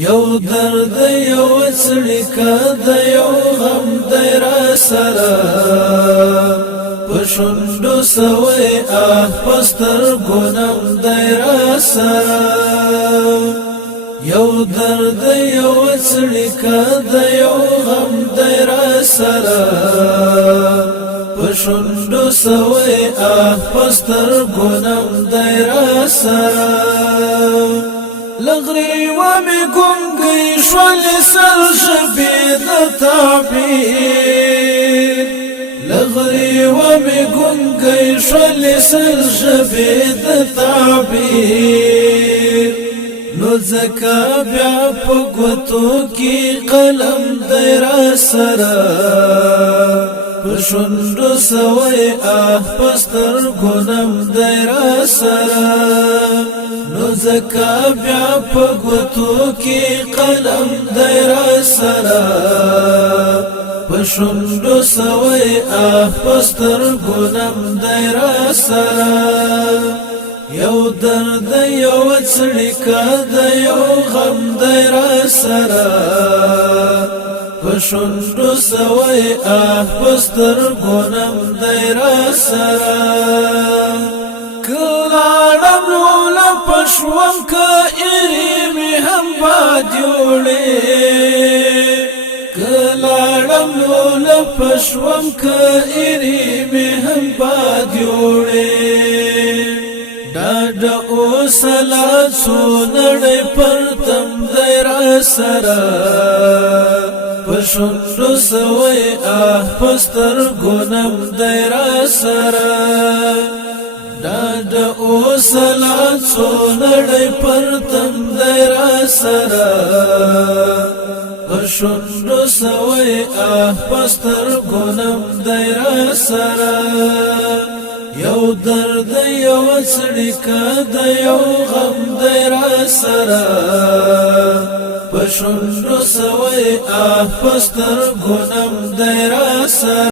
یو درد یو څړیکه د یو غم د را سره پښوندو سوې پستر ګونم د را سره یو درد یو څړیکه د یو غم د را سره پښوندو سوې پستر ګونم د را سره لغري ومي ګونګي شول سر شبي د تعبير لغري ومي ګونګي شول سر شبي د تعبير نو زکا بیا په ګوتو کې قلم د را سره پښوندو سوې پستر ګونم د را سره نو زکا بیا په ګوتو کې قلم د را سره پښوندو سوې پستر ګونم د را سره یو درد یو څړیکه د یو غم د را سره پښوندو سوې پستر ګونم د را سره کلاړم لولا پښوم که ایری می هم باد جوړې کلاړم لولا پښوم که ایری می هم باد جوړې ډاډ اوس لا څو نړۍ پرتم د را سره پښوندو سوې پستر ګونم د را سره ډاډ اوس لا څو نړۍ پرتم د را سره پښوندو سوې پستر ګونم د را سره یو درد یو څړیکه د یو غم د را سره پښوندو سوې پستر ګونم د را سره